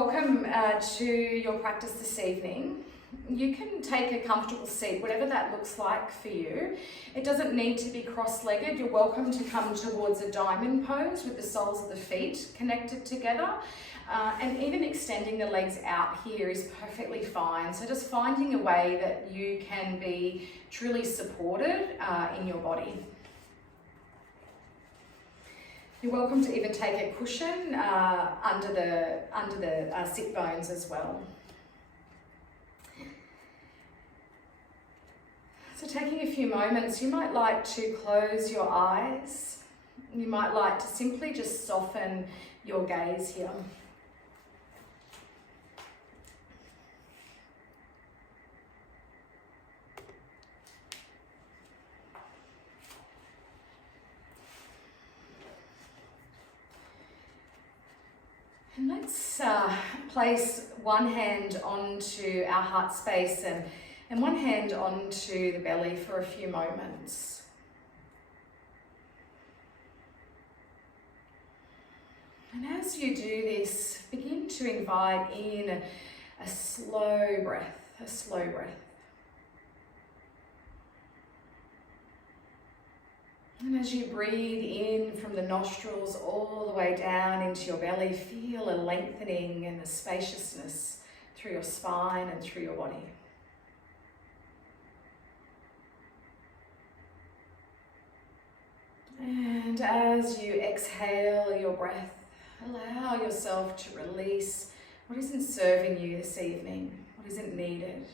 Welcome to your practice this evening. You can take a comfortable seat, whatever that looks like for you. It doesn't need to be cross-legged. You're welcome to come towards a diamond pose with the soles of the feet connected together. And even extending the legs out here is perfectly fine. So just finding a way that you can be truly supported in your body. You're welcome to even take a cushion under the sit bones as well. So taking a few moments, you might like to close your eyes. You might like to simply just soften your gaze here. And let's place one hand onto our heart space and one hand onto the belly for a few moments. And as you do this, begin to invite in a slow breath, a slow breath. And as you breathe in from the nostrils all the way down into your belly, feel a lengthening and a spaciousness through your spine and through your body. And as you exhale your breath, allow yourself to release what isn't serving you this evening, what isn't needed.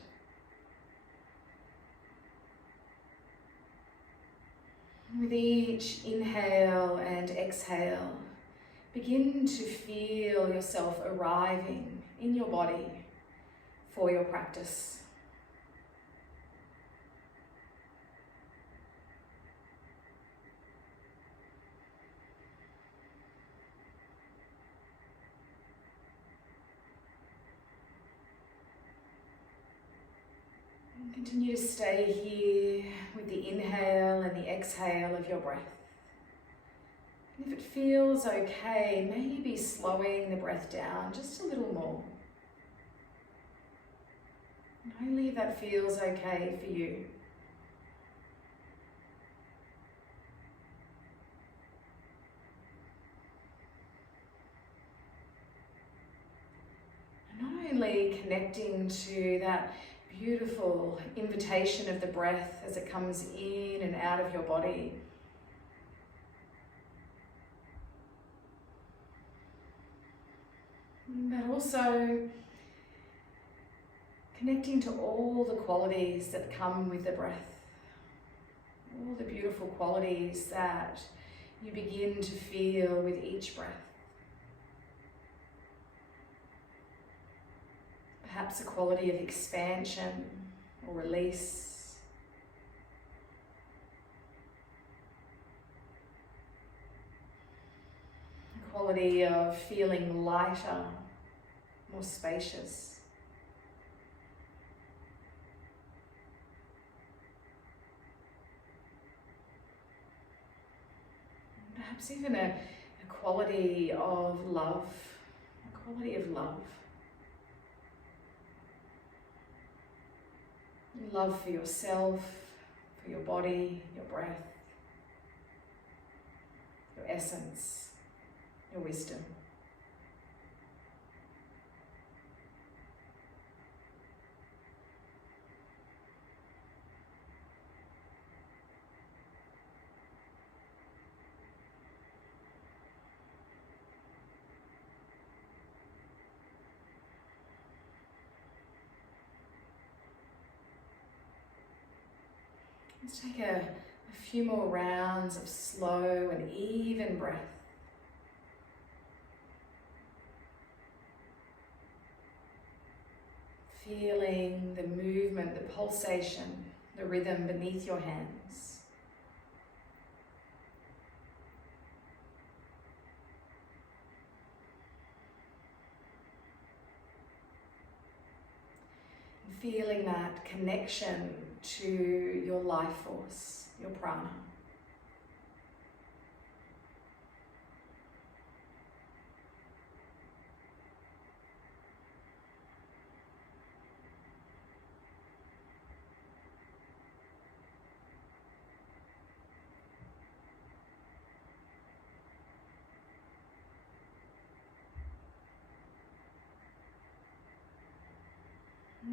With each inhale and exhale, begin to feel yourself arriving in your body for your practice. Continue to stay here with the inhale and the exhale of your breath. And if it feels okay, maybe slowing the breath down just a little more. And only if that feels okay for you. And not only connecting to that beautiful invitation of the breath as it comes in and out of your body. But also connecting to all the qualities that come with the breath. All the beautiful qualities that you begin to feel with each breath. Perhaps a quality of expansion or release. A quality of feeling lighter, more spacious. And perhaps even a quality of love, a quality of love. Love for yourself, for your body, your breath, your essence, your wisdom. Let's take a few more rounds of slow and even breath. Feeling the movement, the pulsation, the rhythm beneath your hands. Feeling that connection to your life force, your prana.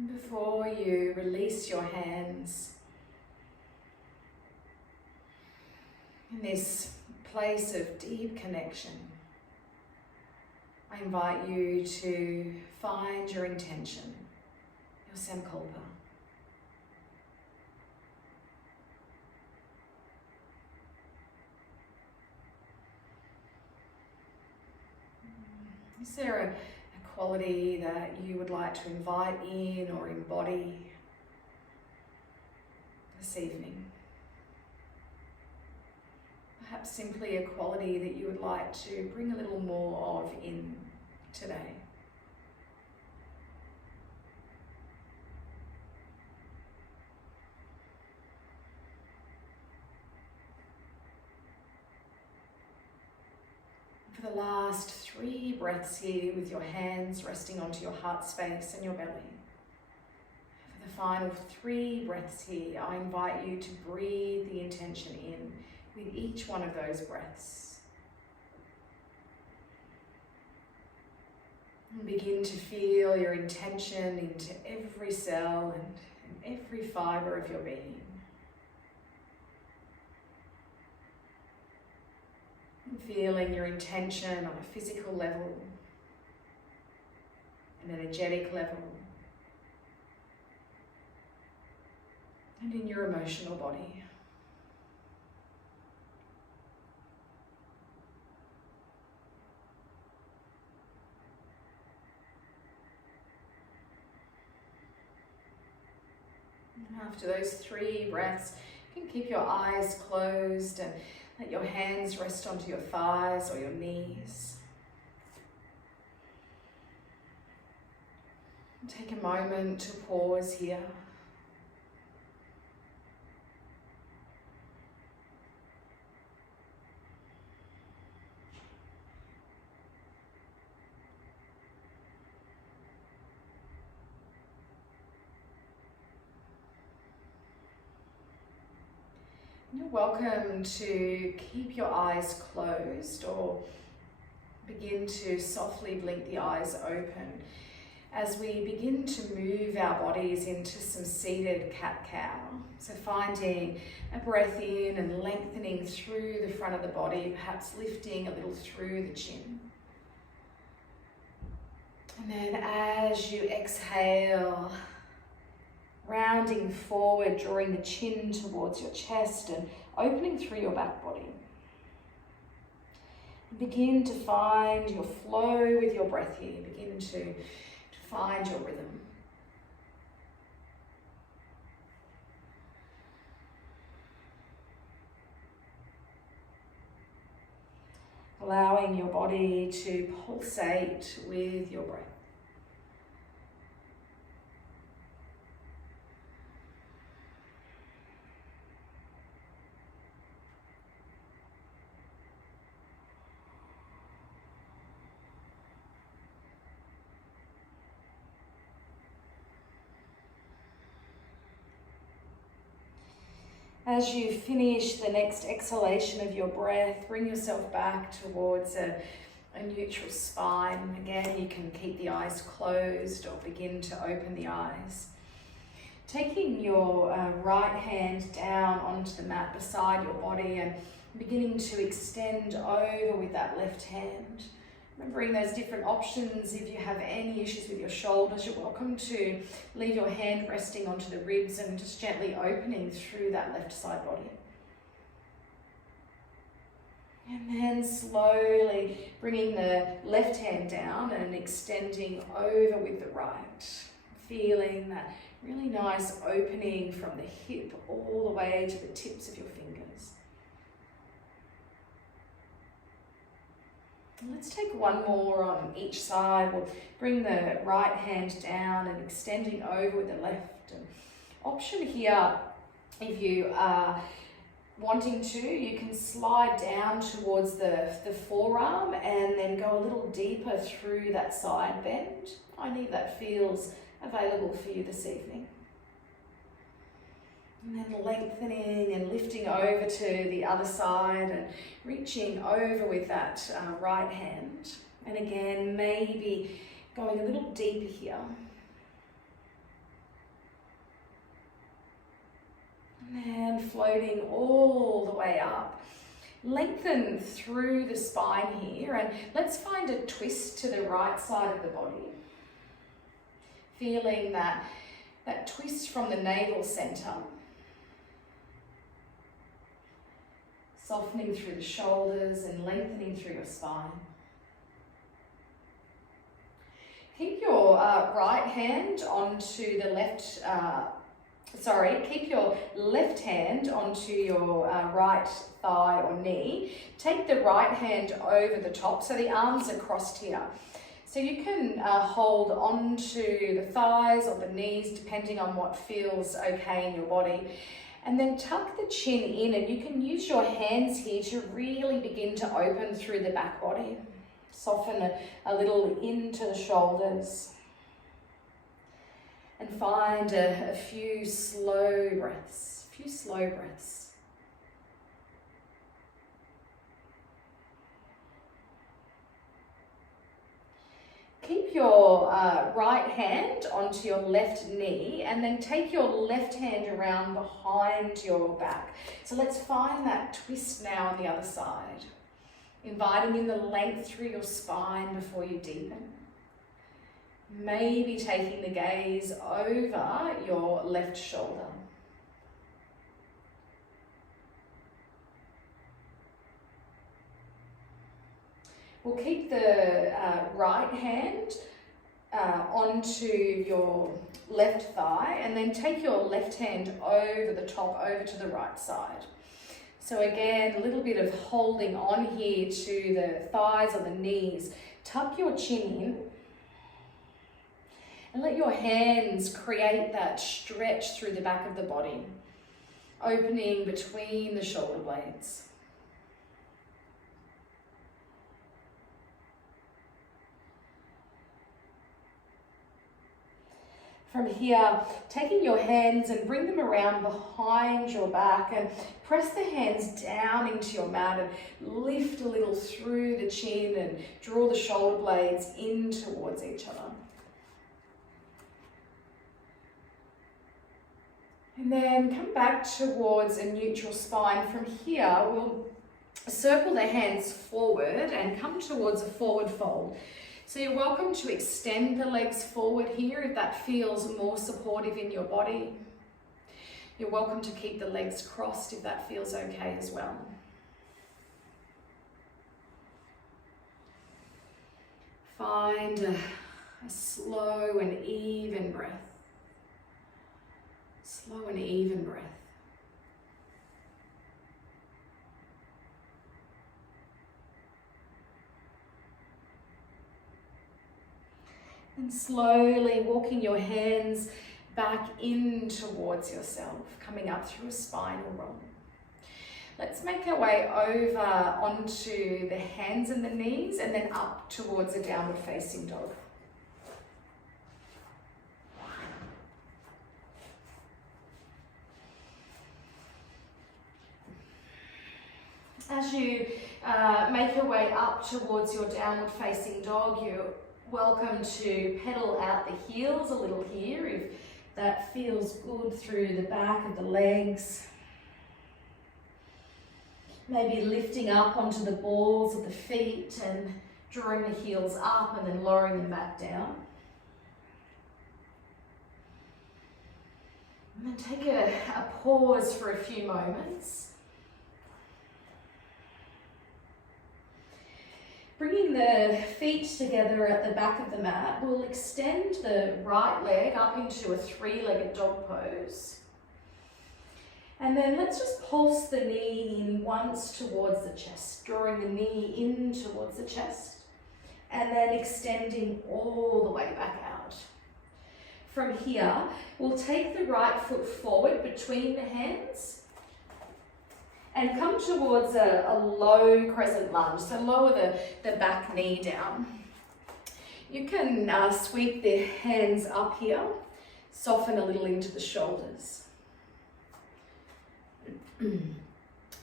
And before you release your hands, in this place of deep connection, I invite you to find your intention, your sankalpa. Is there a quality that you would like to invite in or embody this evening? Perhaps simply a quality that you would like to bring a little more of in today. For the last 3 breaths here, with your hands resting onto your heart space and your belly. For the final 3 breaths here, I invite you to breathe the intention in with each one of those breaths. And begin to feel your intention into every cell and every fibre of your being. Feeling your intention on a physical level, an energetic level, and in your emotional body. And after those 3 breaths, you can keep your eyes closed and let your hands rest onto your thighs or your knees. And take a moment to pause here. You're welcome to keep your eyes closed or begin to softly blink the eyes open as we begin to move our bodies into some seated cat-cow. So finding a breath in and lengthening through the front of the body, perhaps lifting a little through the chin. And then as you exhale, rounding forward, drawing the chin towards your chest and opening through your back body. Begin to find your flow with your breath here. Begin to find your rhythm. Allowing your body to pulsate with your breath. As you finish the next exhalation of your breath, bring yourself back towards a neutral spine. Again, you can keep the eyes closed or begin to open the eyes. Taking your right hand down onto the mat beside your body and beginning to extend over with that left hand. Remembering those different options. If you have any issues with your shoulders, you're welcome to leave your hand resting onto the ribs and just gently opening through that left side body. And then slowly bringing the left hand down and extending over with the right. Feeling that really nice opening from the hip all the way to the tips of your fingers. Let's take one more on each side. We'll bring the right hand down and extending over with the left. And option here, if you are wanting to, you can slide down towards the forearm and then go a little deeper through that side bend. Only that feels available for you this evening. And then lengthening and lifting over to the other side and reaching over with that right hand. And again, maybe going a little deeper here. And floating all the way up. Lengthen through the spine here, and let's find a twist to the right side of the body. Feeling that twist from the navel center. Softening through the shoulders and lengthening through your spine. Keep your right hand onto the left, keep your left hand onto your right thigh or knee. Take the right hand over the top, so the arms are crossed here. So you can hold onto the thighs or the knees, depending on what feels okay in your body. And then tuck the chin in, and you can use your hands here to really begin to open through the back body. Soften a little into the shoulders. And find a few slow breaths, Keep your right hand onto your left knee, and then take your left hand around behind your back. So let's find that twist now on the other side. Inviting in the length through your spine before you deepen. Maybe taking the gaze over your left shoulder. We'll keep the right hand onto your left thigh, and then take your left hand over the top, over to the right side. So again, a little bit of holding on here to the thighs or the knees. Tuck your chin in and let your hands create that stretch through the back of the body, opening between the shoulder blades. From here, taking your hands and bring them around behind your back, and press the hands down into your mat and lift a little through the chin and draw the shoulder blades in towards each other. And then come back towards a neutral spine. From here, we'll circle the hands forward and come towards a forward fold. So you're welcome to extend the legs forward here if that feels more supportive in your body. You're welcome to keep the legs crossed if that feels okay as well. Find a slow and even breath. Slow and even breath. And slowly walking your hands back in towards yourself, coming up through a spinal roll. Let's make our way over onto the hands and the knees, and then up towards a downward facing dog. As you make your way up towards your downward facing dog, you're welcome to pedal out the heels a little here if that feels good through the back of the legs. Maybe lifting up onto the balls of the feet and drawing the heels up and then lowering them back down. And then take a pause for a few moments. Bringing the feet together at the back of the mat, we'll extend the right leg up into a three-legged dog pose. And then let's just pulse the knee in once towards the chest, drawing the knee in towards the chest, and then extending all the way back out. From here, we'll take the right foot forward between the hands and come towards a low crescent lunge. So lower the back knee down. You can sweep the hands up here, soften a little into the shoulders.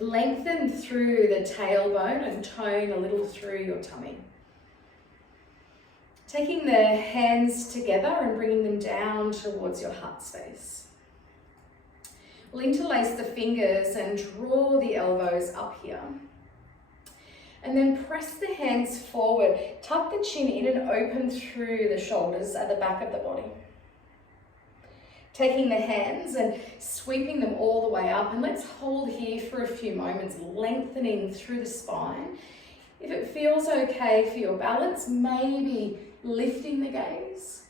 Lengthen through the tailbone and tone a little through your tummy. Taking the hands together and bringing them down towards your heart space. We'll interlace the fingers and draw the elbows up here. And then press the hands forward, tuck the chin in and open through the shoulders at the back of the body. Taking the hands and sweeping them all the way up, and let's hold here for a few moments, lengthening through the spine. If it feels okay for your balance, maybe lifting the gaze.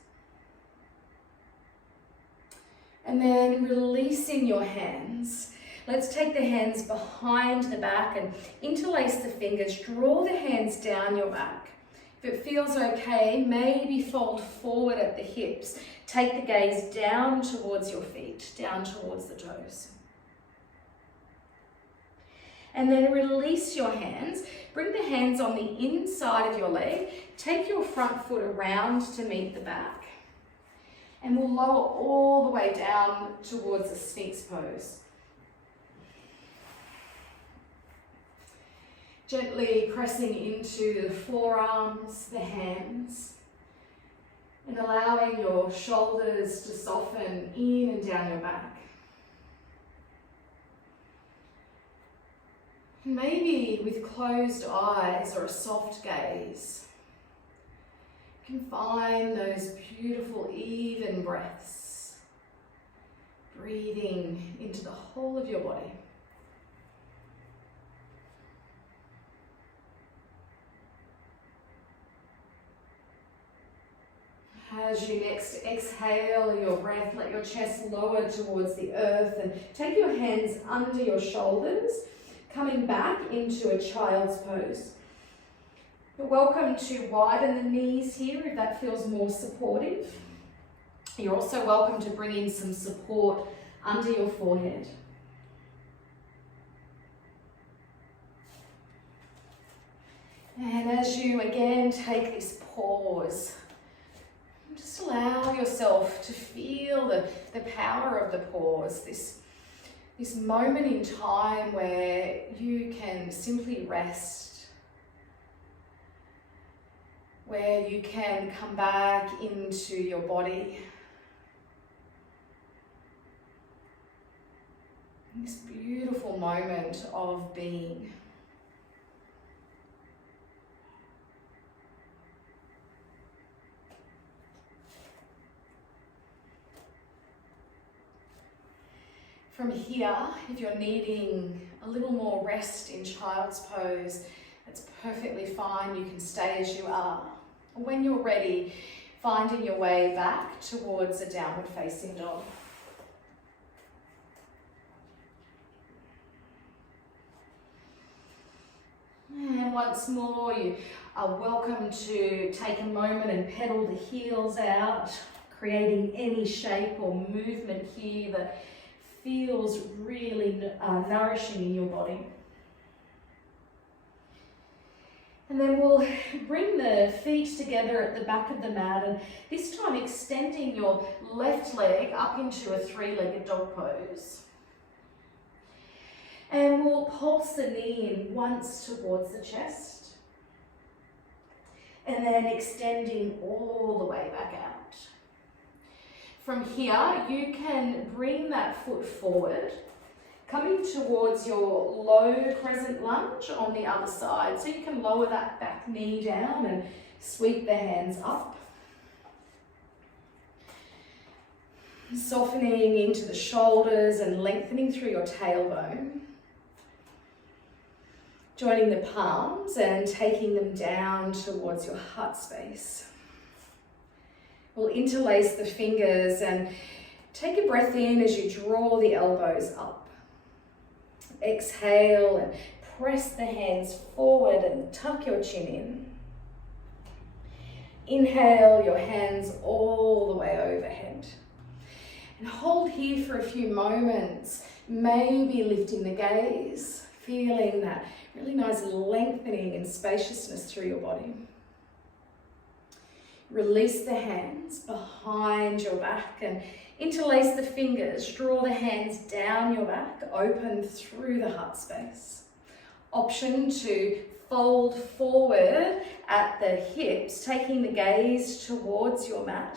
And then releasing your hands. Let's take the hands behind the back and interlace the fingers. Draw the hands down your back. If it feels okay, maybe fold forward at the hips. Take the gaze down towards your feet, down towards the toes. And then release your hands. Bring the hands on the inside of your leg. Take your front foot around to meet the back. And we'll lower all the way down towards the Sphinx pose. Gently pressing into the forearms, the hands, and allowing your shoulders to soften in and down your back. Maybe with closed eyes or a soft gaze, you can find those beautiful even breaths, breathing into the whole of your body. As you next exhale your breath, let your chest lower towards the earth and take your hands under your shoulders, coming back into a child's pose. You're welcome to widen the knees here if that feels more supportive. You're also welcome to bring in some support under your forehead. And as you again take this pause, just allow yourself to feel the power of the pause, this moment in time where you can simply rest, where you can come back into your body. This beautiful moment of being. From here, if you're needing a little more rest in child's pose, that's perfectly fine. You can stay as you are. When you're ready, finding your way back towards a downward facing dog. And once more, you are welcome to take a moment and pedal the heels out, creating any shape or movement here that feels really nourishing in your body. And then we'll bring the feet together at the back of the mat, and this time extending your left leg up into a three-legged dog pose. And we'll pulse the knee in once towards the chest, and then extending all the way back out. From here, you can bring that foot forward, coming towards your low crescent lunge on the other side. So you can lower that back knee down and sweep the hands up. Softening into the shoulders and lengthening through your tailbone. Joining the palms and taking them down towards your heart space. We'll interlace the fingers and take a breath in as you draw the elbows up. Exhale and press the hands forward and tuck your chin in. Inhale your hands all the way overhead. And hold here for a few moments, maybe lifting the gaze, feeling that really nice lengthening and spaciousness through your body. Release the hands behind your back and interlace the fingers. Draw the hands down your back, open through the heart space. Option to fold forward at the hips, taking the gaze towards your mat.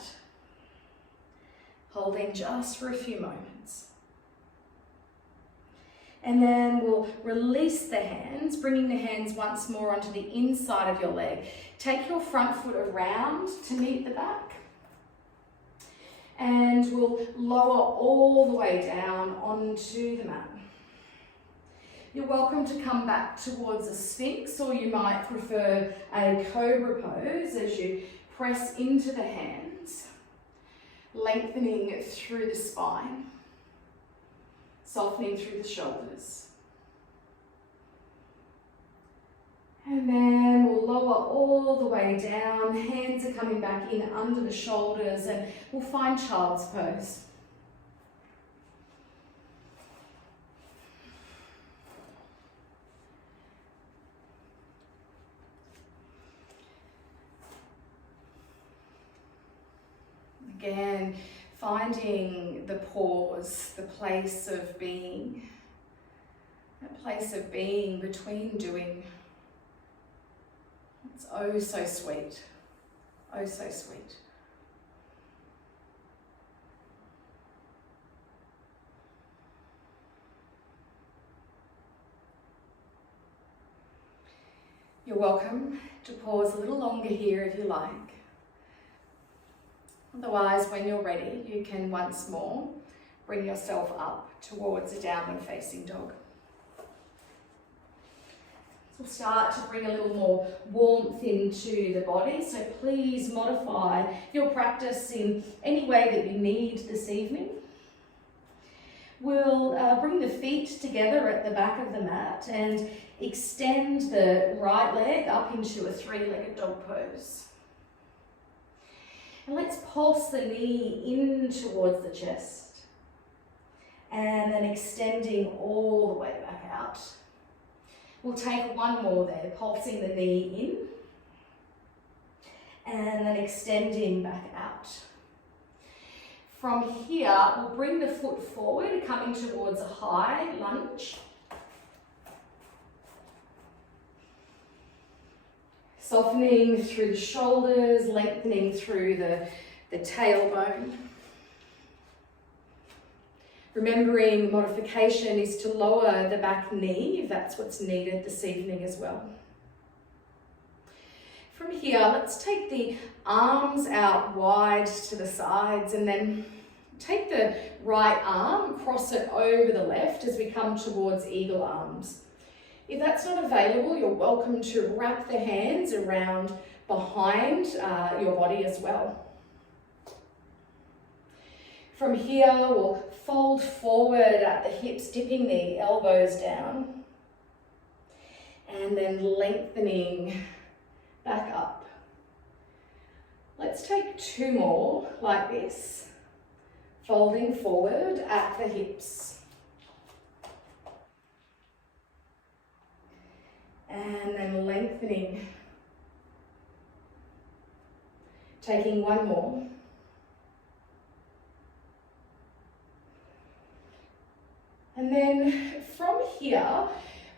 Holding just for a few moments. And then we'll release the hands, bringing the hands once more onto the inside of your leg. Take your front foot around to meet the back. And we'll lower all the way down onto the mat. You're welcome to come back towards a Sphinx, or you might prefer a Cobra pose as you press into the hands, lengthening through the spine, softening through the shoulders. And then we'll lower all the way down, hands are coming back in under the shoulders, and we'll find child's pose. Again, finding the pause, the place of being, that place of being between doing. It's oh so sweet, oh so sweet. You're welcome to pause a little longer here if you like. Otherwise, when you're ready, you can once more bring yourself up towards a downward facing dog. So we'll start to bring a little more warmth into the body, so please modify your practice in any way that you need this evening. We'll bring the feet together at the back of the mat and extend the right leg up into a three-legged dog pose. And let's pulse the knee in towards the chest. And then extending all the way back out. We'll take one more there, pulsing the knee in. And then extending back out. From here, we'll bring the foot forward, coming towards a high lunge. Softening through the shoulders, lengthening through the tailbone. Remembering modification is to lower the back knee if that's what's needed this evening as well. From here, let's take the arms out wide to the sides and then take the right arm, cross it over the left as we come towards eagle arms. If that's not available, you're welcome to wrap the hands around behind your body as well. From here, we'll fold forward at the hips, dipping the elbows down, and then lengthening back up. Let's take two more like this, folding forward at the hips. And then lengthening. Taking one more. And then from here,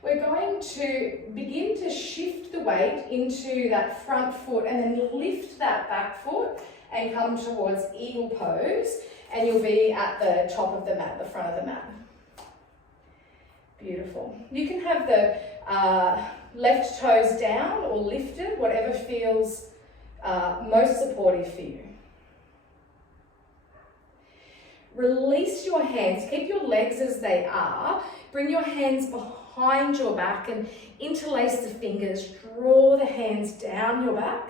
we're going to begin to shift the weight into that front foot and then lift that back foot and come towards eagle pose. And you'll be at the top of the mat, the front of the mat. Beautiful. You can have the left toes down or lifted, whatever feels most supportive for you. Release your hands, keep your legs as they are, bring your hands behind your back and interlace the fingers, draw the hands down your back,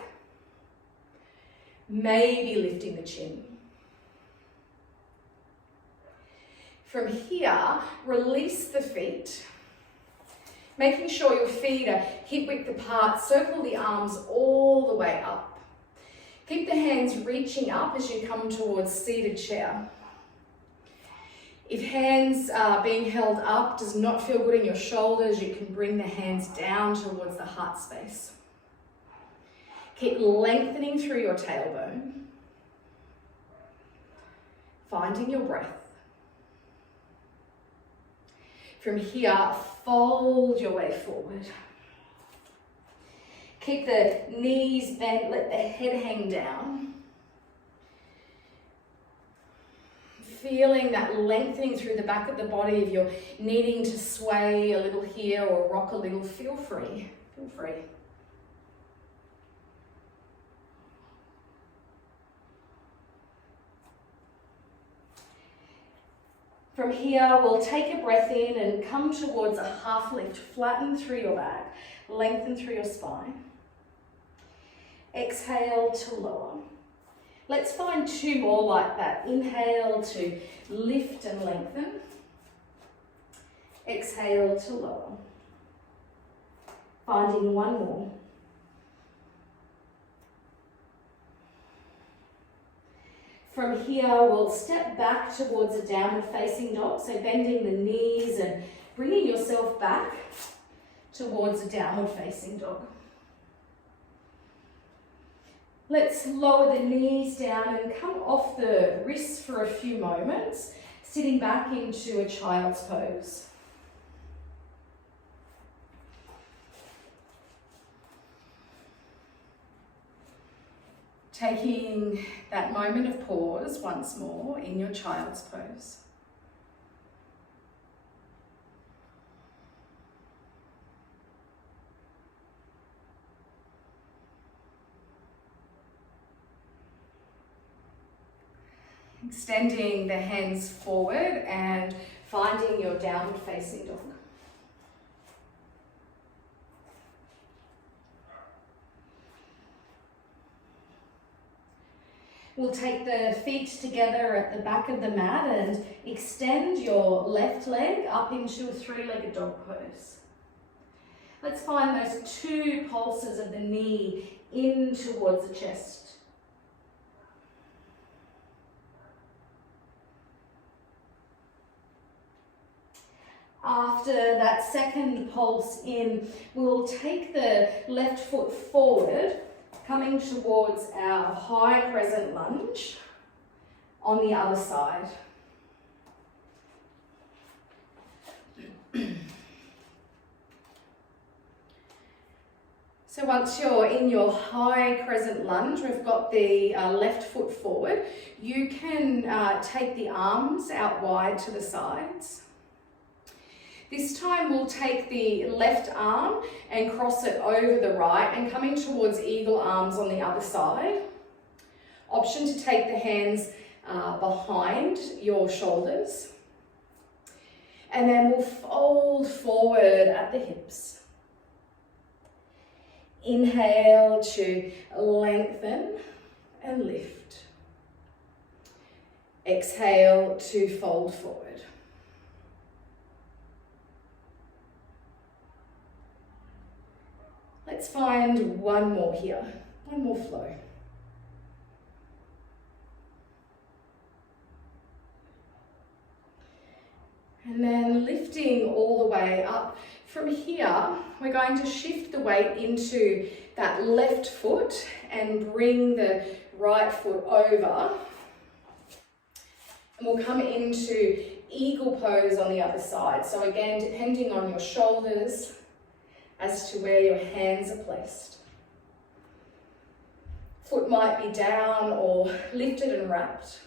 maybe lifting the chin. From here, release the feet. Making sure your feet are hip width apart, circle the arms all the way up. Keep the hands reaching up as you come towards seated chair. If hands being held up does not feel good in your shoulders, you can bring the hands down towards the heart space. Keep lengthening through your tailbone. Finding your breath. From here, fold your way forward. Keep the knees bent, let the head hang down. feeling that lengthening through the back of the body. If you're needing to sway a little here or rock a little, feel free. Feel free. From here, we'll take a breath in and come towards a half lift. Flatten through your back, lengthen through your spine. Exhale to lower. Let's find 2 more like that. Inhale to lift and lengthen. Exhale to lower. Finding 1 more. From here, we'll step back towards a downward facing dog, so bending the knees and bringing yourself back towards a downward facing dog. Let's lower the knees down and come off the wrists for a few moments, sitting back into a child's pose. Taking that moment of pause once more in your child's pose. Extending the hands forward and finding your downward facing dog. We'll take the feet together at the back of the mat and extend your left leg up into a 3-legged dog pose. Let's find those 2 pulses of the knee in towards the chest. After that second pulse in, we'll take the left foot forward, coming towards our high crescent lunge on the other side. So once you're in your high crescent lunge, we've got the left foot forward. You can take the arms out wide to the sides. This time we'll take the left arm and cross it over the right and coming towards eagle arms on the other side. Option to take the hands behind your shoulders. And then we'll fold forward at the hips. Inhale to lengthen and lift. Exhale to fold forward. Let's find 1 more here, 1 more flow. And then lifting all the way up. From here, we're going to shift the weight into that left foot and bring the right foot over. And we'll come into eagle pose on the other side. So again, depending on your shoulders, as to where your hands are placed. Foot might be down or lifted and wrapped.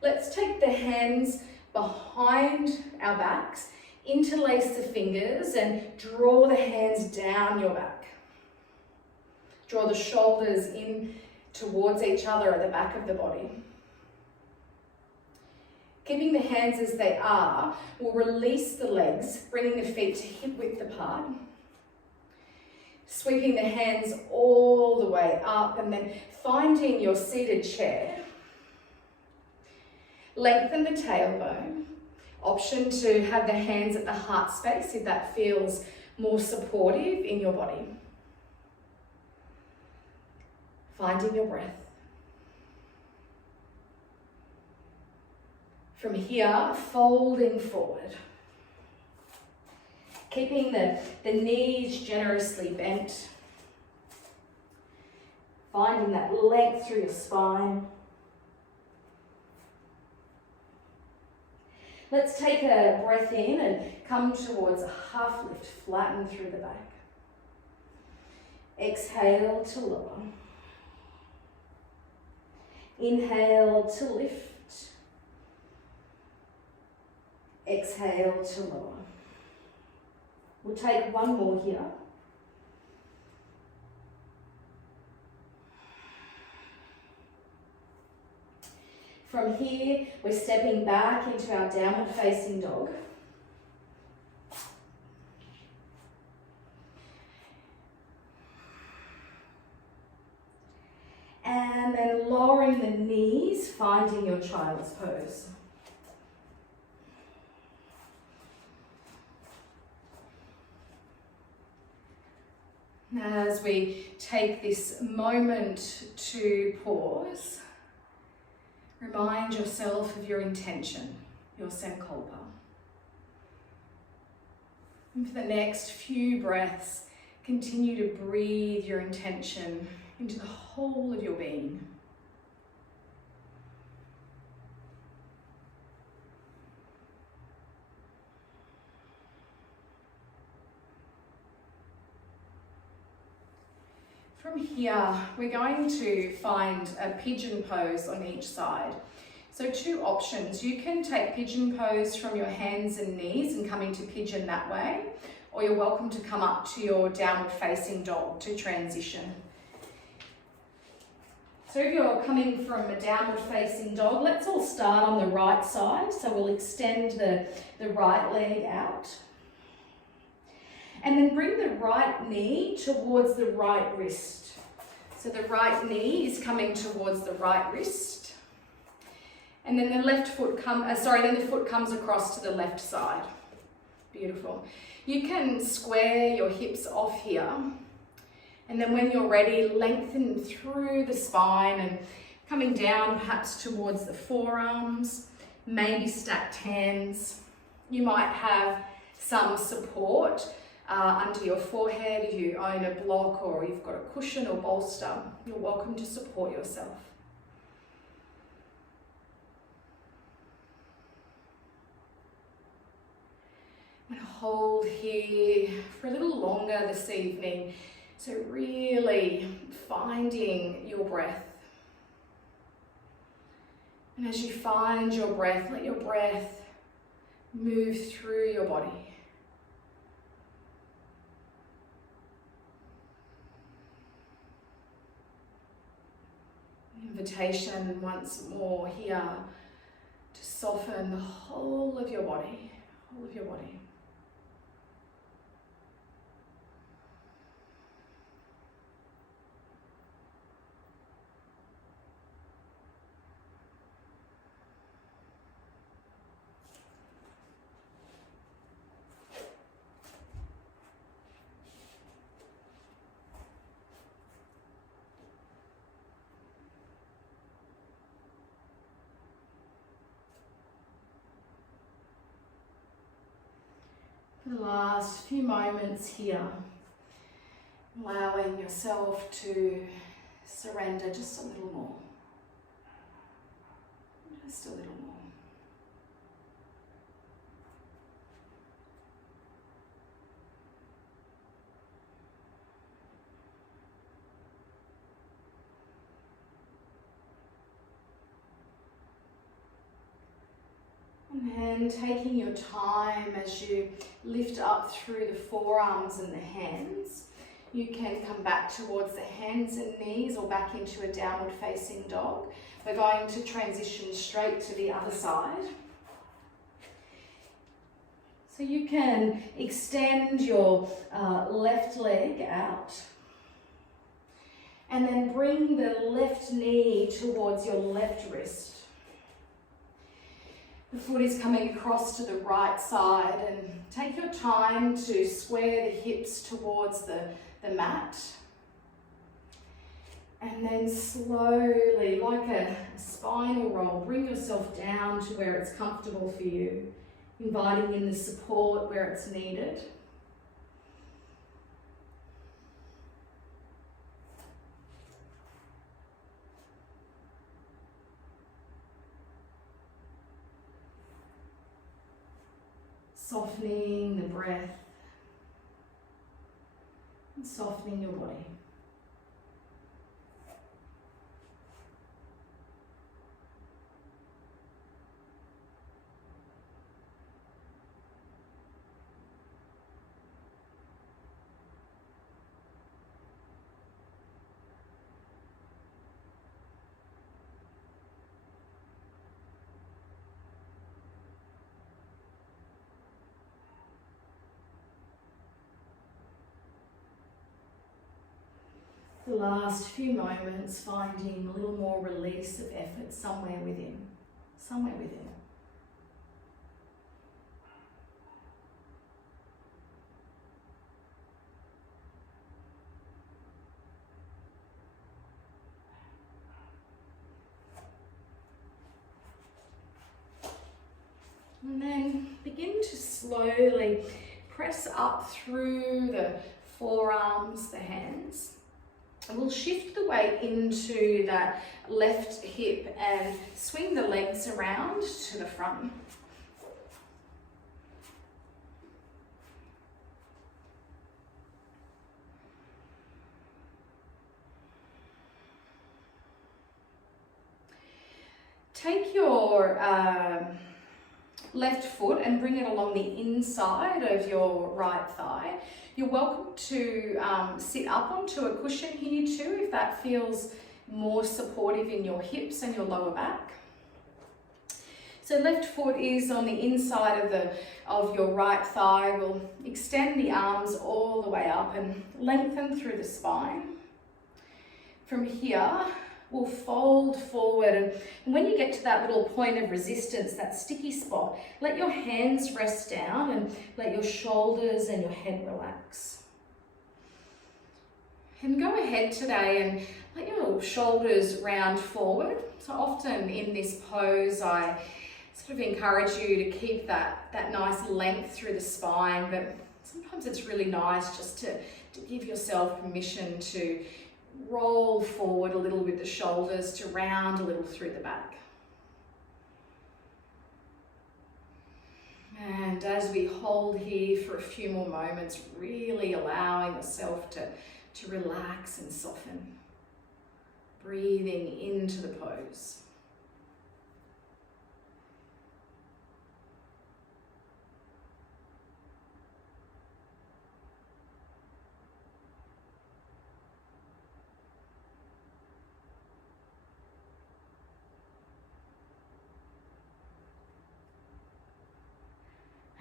Let's take the hands behind our backs, interlace the fingers and draw the hands down your back. Draw the shoulders in towards each other at the back of the body. Keeping the hands as they are, we'll release the legs, bringing the feet to hip width apart. Sweeping the hands all the way up and then finding your seated chair. Lengthen the tailbone. Option to have the hands at the heart space if that feels more supportive in your body. Finding your breath. From here, folding forward. Keeping the knees generously bent. Finding that length through your spine. Let's take a breath in and come towards a half lift, flatten through the back. Exhale to lower. Inhale to lift. Exhale to lower. We'll take one more here. From here, we're stepping back into our downward facing dog. And then lowering the knees, finding your child's pose. As we take this moment to pause, remind yourself of your intention, your sankalpa. And for the next few breaths, continue to breathe your intention into the whole of your being. From here, we're going to find a pigeon pose on each side. So two options. You can take pigeon pose from your hands and knees and come into pigeon that way, or you're welcome to come up to your downward facing dog to transition. So if you're coming from a downward facing dog, let's all start on the right side. So we'll extend the right leg out. And then bring the right knee towards the right wrist. So the right knee is coming towards the right wrist. And then the left foot then the foot comes across to the left side. Beautiful. You can square your hips off here. And then when you're ready, lengthen through the spine and coming down perhaps towards the forearms, maybe stacked hands. You might have some support under your forehead if you own a block or you've got a cushion or bolster. You're welcome to support yourself. And hold here for a little longer this evening. So really finding your breath. And as you find your breath, let your breath move through your body. Invitation once more here to soften the whole of your body, whole of your body. For the last few moments here, allowing yourself to surrender just a little more. Just a little more. And taking your time as you lift up through the forearms and the hands, you can come back towards the hands and knees or back into a downward facing dog. We're going to transition straight to the other side. So you can extend your left leg out and then bring the left knee towards your left wrist. The foot is coming across to the right side, and take your time to square the hips towards the mat. And then slowly, like a spinal roll, bring yourself down to where it's comfortable for you, inviting in the support where it's needed. Softening the breath and softening your body. the last few moments, finding a little more release of effort somewhere within, somewhere within. And then begin to slowly press up through the forearms, the hands. And we'll shift the weight into that left hip and swing the legs around to the front. Take your left foot and bring it along the inside of your right thigh. You're welcome to sit up onto a cushion here too, if that feels more supportive in your hips and your lower back. So left foot is on the inside of your right thigh. We'll extend the arms all the way up and lengthen through the spine. From here, we'll fold forward, and when you get to that little point of resistance, that sticky spot, let your hands rest down and let your shoulders and your head relax. And go ahead today and let your shoulders round forward. So often in this pose, I sort of encourage you to keep that nice length through the spine, but sometimes it's really nice just to give yourself permission to roll forward a little with the shoulders, to round a little through the back. And as we hold here for a few more moments, really allowing yourself to relax and soften, breathing into the pose.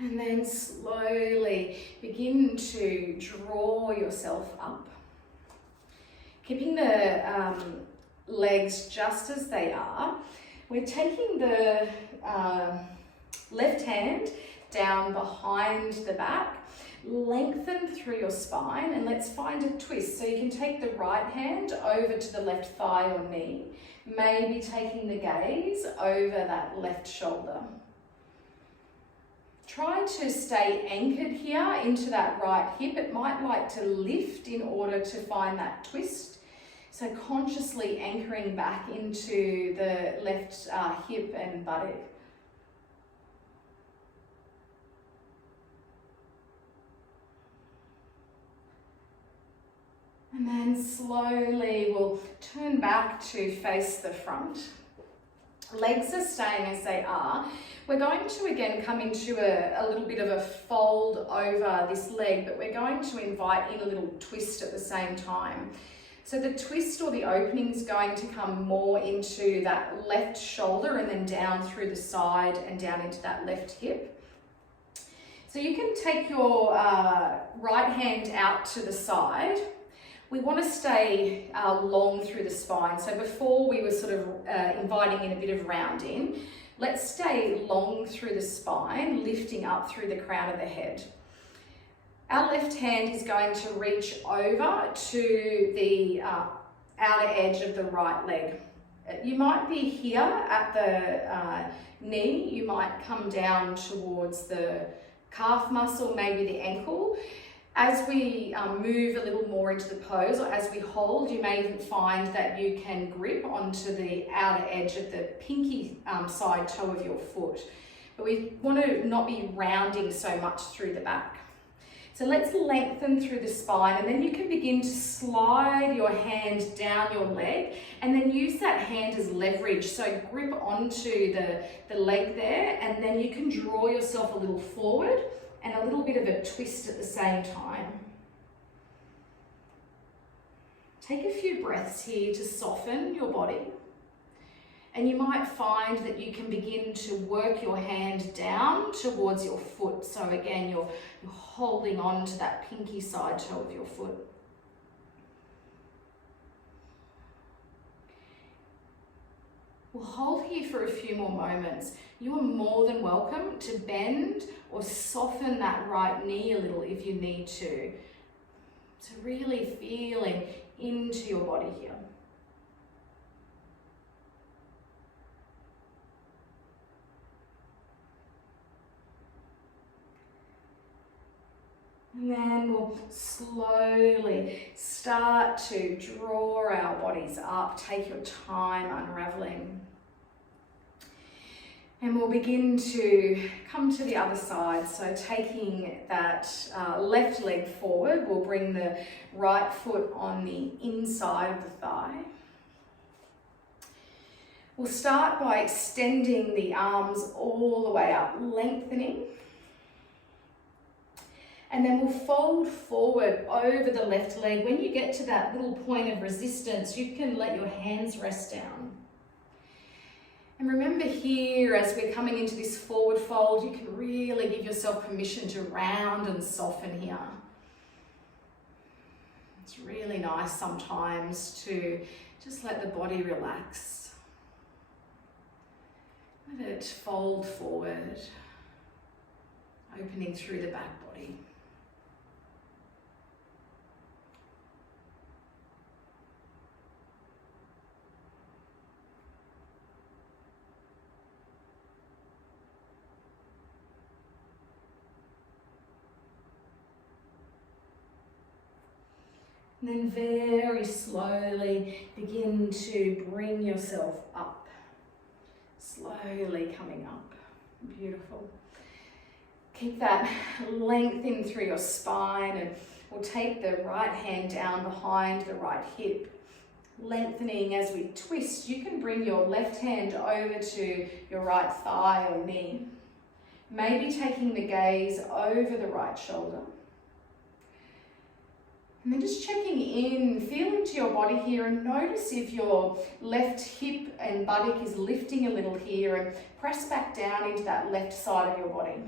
And then slowly begin to draw yourself up. Keeping the legs just as they are. We're taking the left hand down behind the back, lengthen through your spine, and let's find a twist. So you can take the right hand over to the left thigh or knee, maybe taking the gaze over that left shoulder. Try to stay anchored here into that right hip. It might like to lift in order to find that twist. So consciously anchoring back into the left hip and buttock. And then slowly we'll turn back to face the front. Legs are staying as they are. We're going to again come into a little bit of a fold over this leg, but we're going to invite in a little twist at the same time. So the twist or the opening is going to come more into that left shoulder and then down through the side and down into that left hip. So you can take your right hand out to the side. We want to stay long through the spine. So before we were sort of inviting in a bit of rounding, let's stay long through the spine, lifting up through the crown of the head. Our left hand is going to reach over to the outer edge of the right leg. You might be here at the knee, you might come down towards the calf muscle, maybe the ankle. As we move a little more into the pose, or as we hold, you may even find that you can grip onto the outer edge of the pinky side toe of your foot. But we want to not be rounding so much through the back. So let's lengthen through the spine, and then you can begin to slide your hand down your leg and then use that hand as leverage. So grip onto the leg there, and then you can draw yourself a little forward and a little bit of a twist at the same time. Take a few breaths here to soften your body. And you might find that you can begin to work your hand down towards your foot. So again, you're holding on to that pinky side toe of your foot. We'll hold here for a few more moments. You are more than welcome to bend or soften that right knee a little if you need to. So really feeling into your body here. And then we'll slowly start to draw our bodies up. Take your time unraveling. And we'll begin to come to the other side. So taking that left leg forward, we'll bring the right foot on the inside of the thigh. We'll start by extending the arms all the way up, lengthening. And then we'll fold forward over the left leg. When you get to that little point of resistance, you can let your hands rest down. And remember here, as we're coming into this forward fold, you can really give yourself permission to round and soften here. It's really nice sometimes to just let the body relax. Let it fold forward, opening through the back body. And then very slowly begin to bring yourself up. Slowly coming up. Beautiful. Keep that length in through your spine, and we'll take the right hand down behind the right hip. Lengthening as we twist. You can bring your left hand over to your right thigh or knee. Maybe taking the gaze over the right shoulder. And then just checking in, feel into your body here and notice if your left hip and buttock is lifting a little here, and press back down into that left side of your body.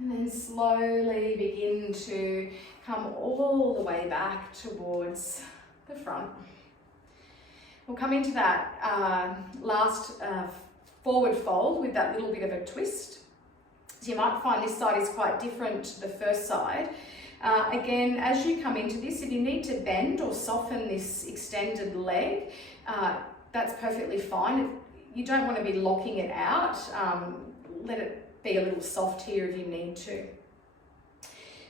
And then slowly begin to come all the way back towards the front. We'll come into that last forward fold with that little bit of a twist. So you might find this side is quite different to the first side. Again, as you come into this, if you need to bend or soften this extended leg, that's perfectly fine. You don't want to be locking it out. Let it be a little soft here if you need to.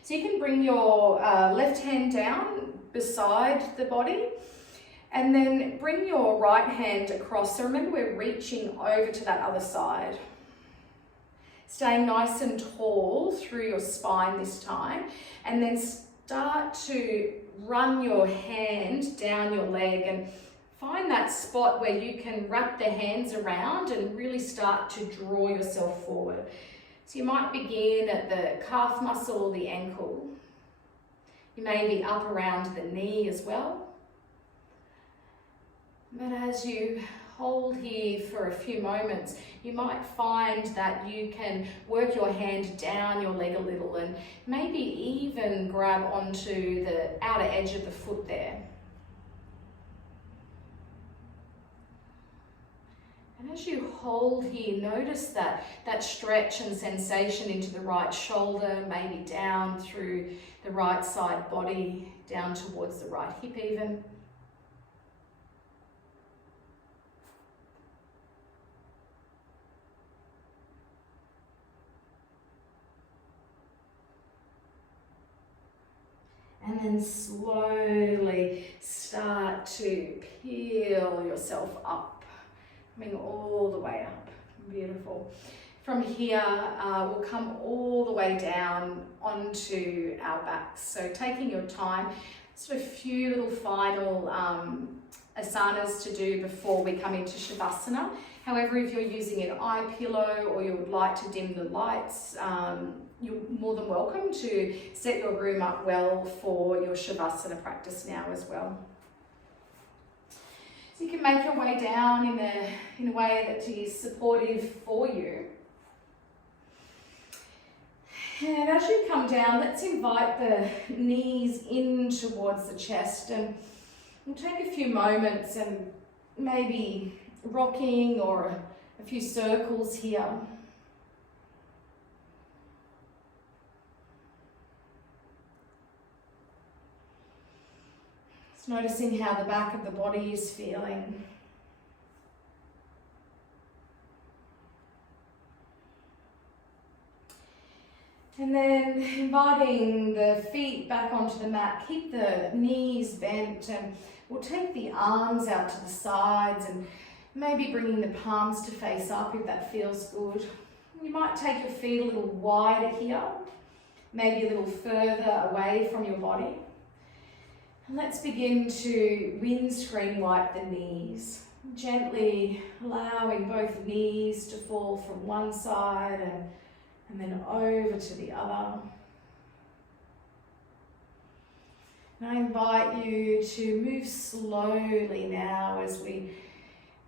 So you can bring your left hand down beside the body, and then bring your right hand across. So remember, we're reaching over to that other side. Staying nice and tall through your spine this time. And then start to run your hand down your leg and find that spot where you can wrap the hands around and really start to draw yourself forward. So you might begin at the calf muscle or the ankle. You may be up around the knee as well. But as you hold here for a few moments, you might find that you can work your hand down your leg a little and maybe even grab onto the outer edge of the foot there. And as you hold here, notice that stretch and sensation into the right shoulder, maybe down through the right side body, down towards the right hip even. And then slowly start to peel yourself up, coming all the way up. Beautiful. From here, we'll come all the way down onto our backs. So taking your time, just a few little final asanas to do before we come into Shavasana. However, if you're using an eye pillow or you would like to dim the lights, you're more than welcome to set your room up well for your Shavasana practice now as well. So you can make your way down in a way that is supportive for you. And as you come down, let's invite the knees in towards the chest, and we'll take a few moments and maybe rocking or a few circles here. Just noticing how the back of the body is feeling. And then inviting the feet back onto the mat, keep the knees bent, and we'll take the arms out to the sides and maybe bringing the palms to face up if that feels good. You might take your feet a little wider here, maybe a little further away from your body. And let's begin to windscreen wipe the knees, gently allowing both knees to fall from one side and then over to the other. And I invite you to move slowly now as we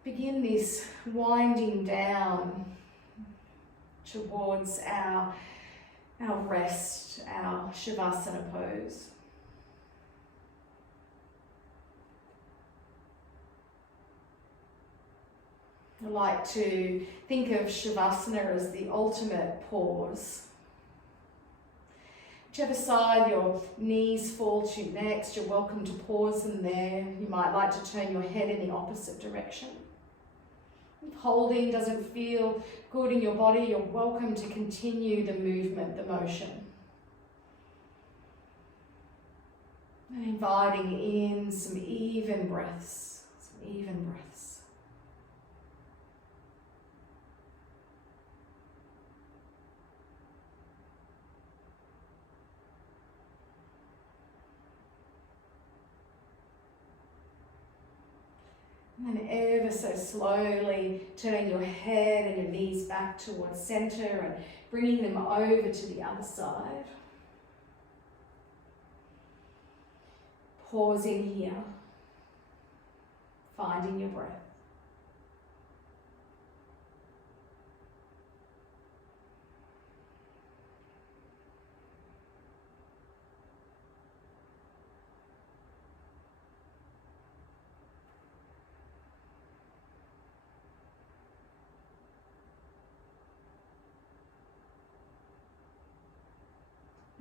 begin this winding down towards our rest, our Shavasana pose. I like to think of Shavasana as the ultimate pause. Whichever side your knees fall to next, you're welcome to pause them there. You might like to turn your head in the opposite direction. If holding doesn't feel good in your body, you're welcome to continue the movement, the motion. And inviting in some even breaths, And then ever so slowly turning your head and your knees back towards center and bringing them over to the other side. Pausing here, finding your breath.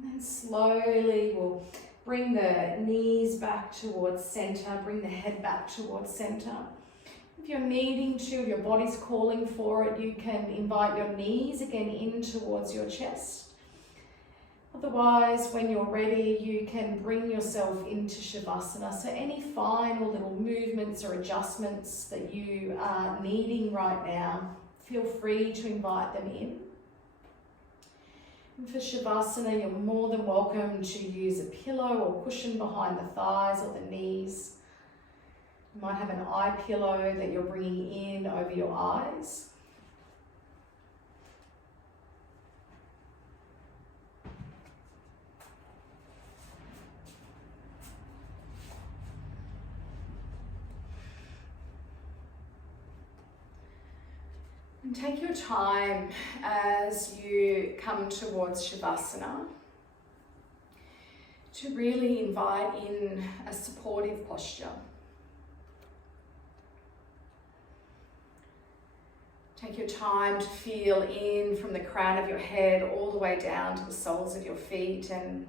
And then slowly we'll bring the knees back towards center, bring the head back towards center. If you're needing to, if your body's calling for it, you can invite your knees again in towards your chest. Otherwise, when you're ready, you can bring yourself into Shavasana. So any final little movements or adjustments that you are needing right now, feel free to invite them in. And for Shavasana, you're more than welcome to use a pillow or cushion behind the thighs or the knees. You might have an eye pillow that you're bringing in over your eyes. And take your time as you come towards Shavasana to really invite in a supportive posture. Take your time to feel in from the crown of your head all the way down to the soles of your feet and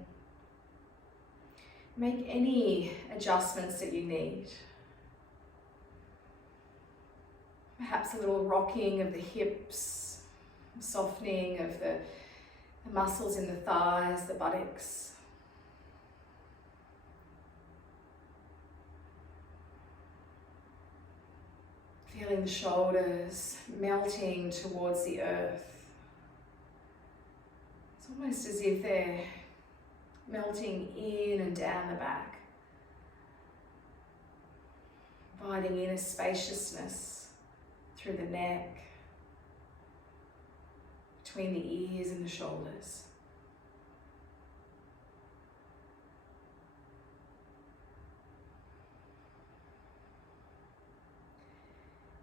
make any adjustments that you need. Perhaps a little rocking of the hips, softening of the muscles in the thighs, the buttocks. Feeling the shoulders melting towards the earth. It's almost as if they're melting in and down the back. Inviting in a spaciousness through the neck, between the ears and the shoulders.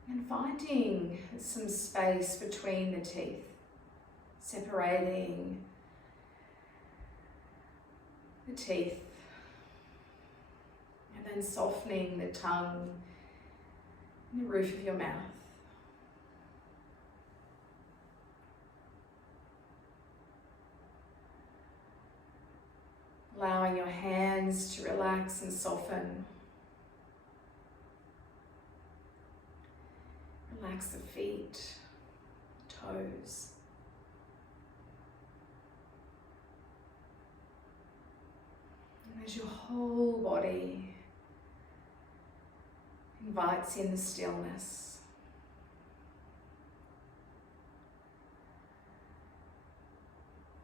And finding some space between the teeth, separating teeth, and then softening the tongue and the roof of your mouth. Allowing your hands to relax and soften. Relax the feet, toes. And as your whole body invites in the stillness,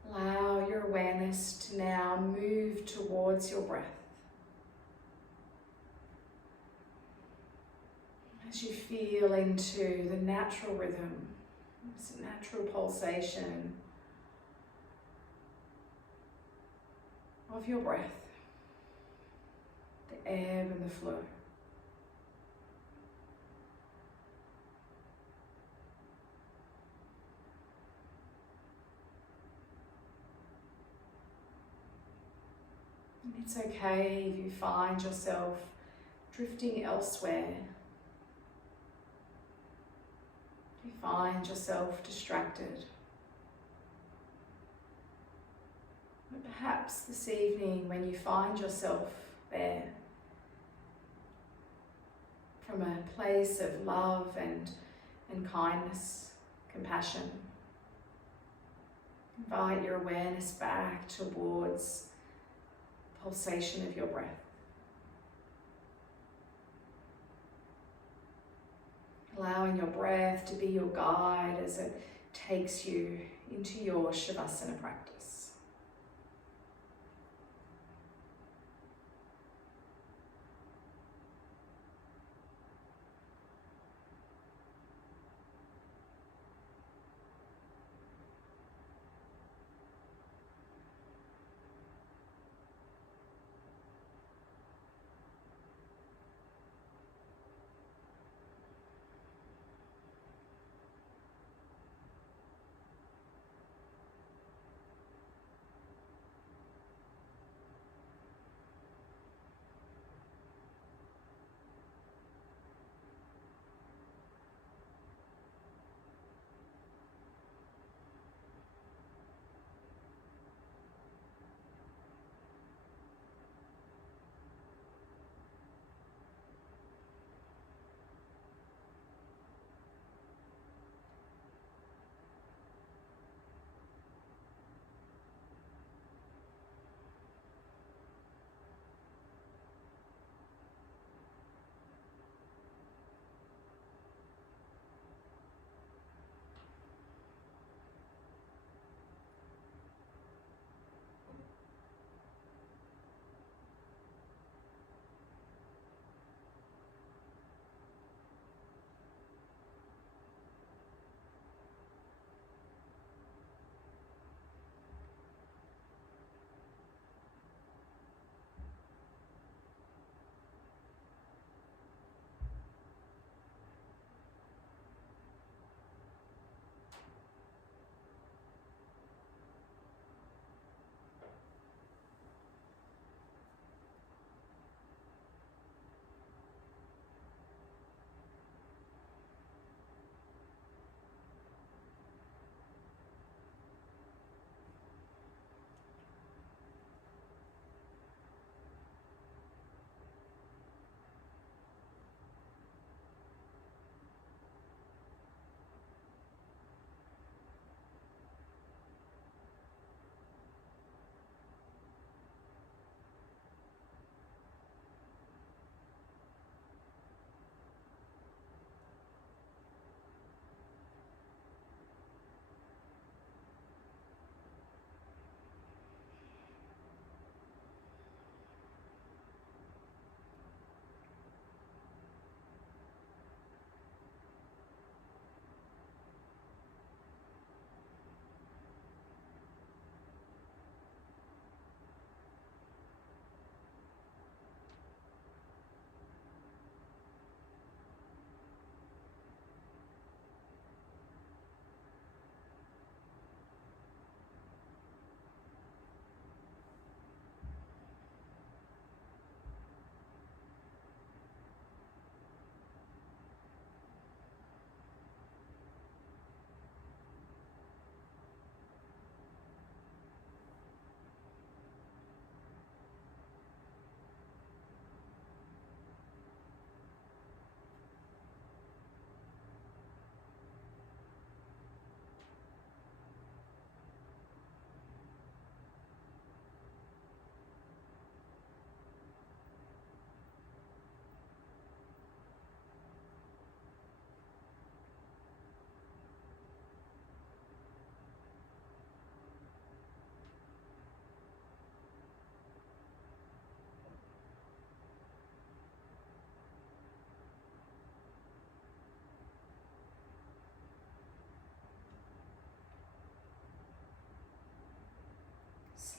allow your awareness to now move towards your breath. As you feel into the natural rhythm, this natural pulsation of your breath, the ebb and the flow. And it's okay if you find yourself drifting elsewhere. If you find yourself distracted. But perhaps this evening, when you find yourself there, from a place of love and kindness, compassion, invite your awareness back towards the pulsation of your breath. Allowing your breath to be your guide as it takes you into your Shavasana practice.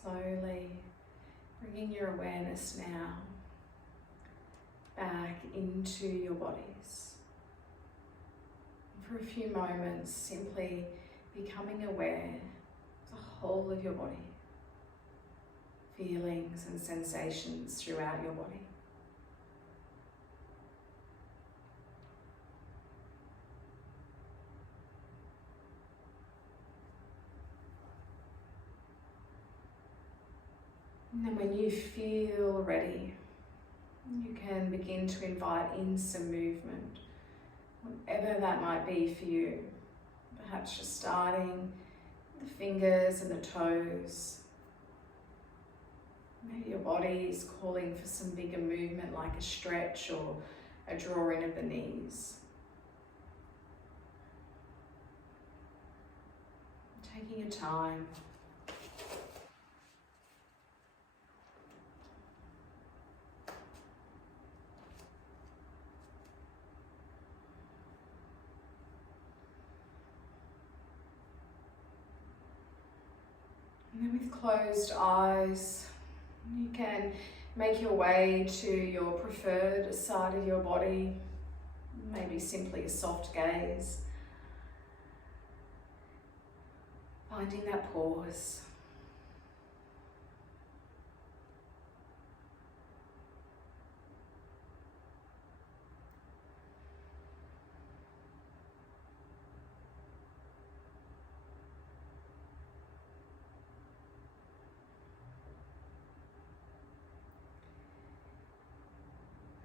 Slowly bringing your awareness now back into your bodies. For a few moments, simply becoming aware of the whole of your body, feelings and sensations throughout your body. And then when you feel ready, you can begin to invite in some movement, whatever that might be for you. Perhaps just starting with the fingers and the toes. Maybe your body is calling for some bigger movement like a stretch or a drawing of the knees. Taking your time. And then with closed eyes, you can make your way to your preferred side of your body, maybe simply a soft gaze. Finding that pause.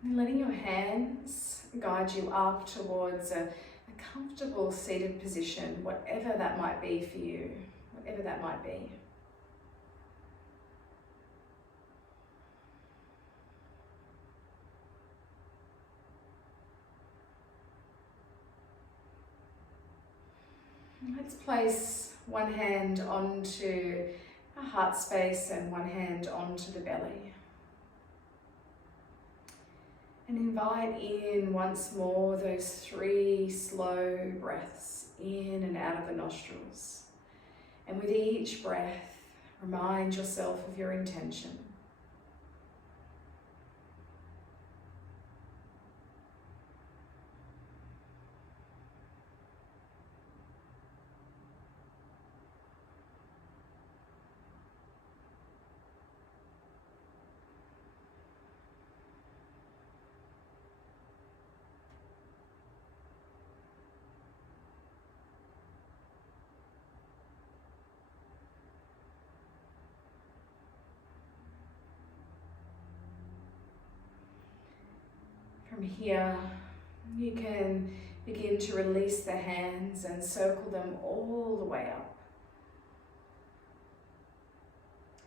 And letting your hands guide you up towards a comfortable seated position, whatever that might be for you, whatever that might be. Let's place one hand onto our heart space and one hand onto the belly. And invite in once more those 3 slow breaths in and out of the nostrils. And with each breath, remind yourself of your intention. From here, you can begin to release the hands and circle them all the way up.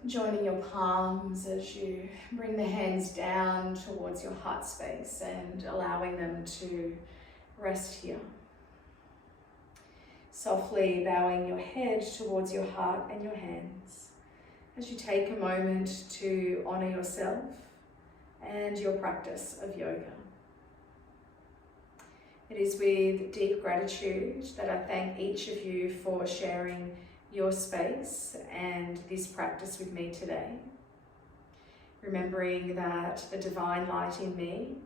Joining your palms as you bring the hands down towards your heart space and allowing them to rest here. Softly bowing your head towards your heart and your hands as you take a moment to honour yourself and your practice of yoga. It is with deep gratitude that I thank each of you for sharing your space and this practice with me today. Remembering that the divine light in me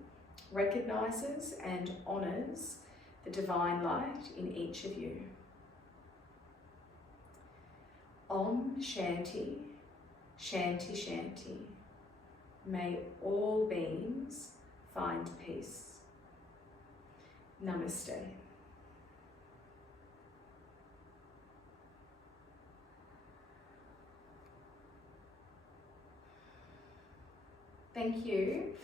recognises and honours the divine light in each of you. Om Shanti, Shanti Shanti. May all beings find peace. Namaste. Thank you.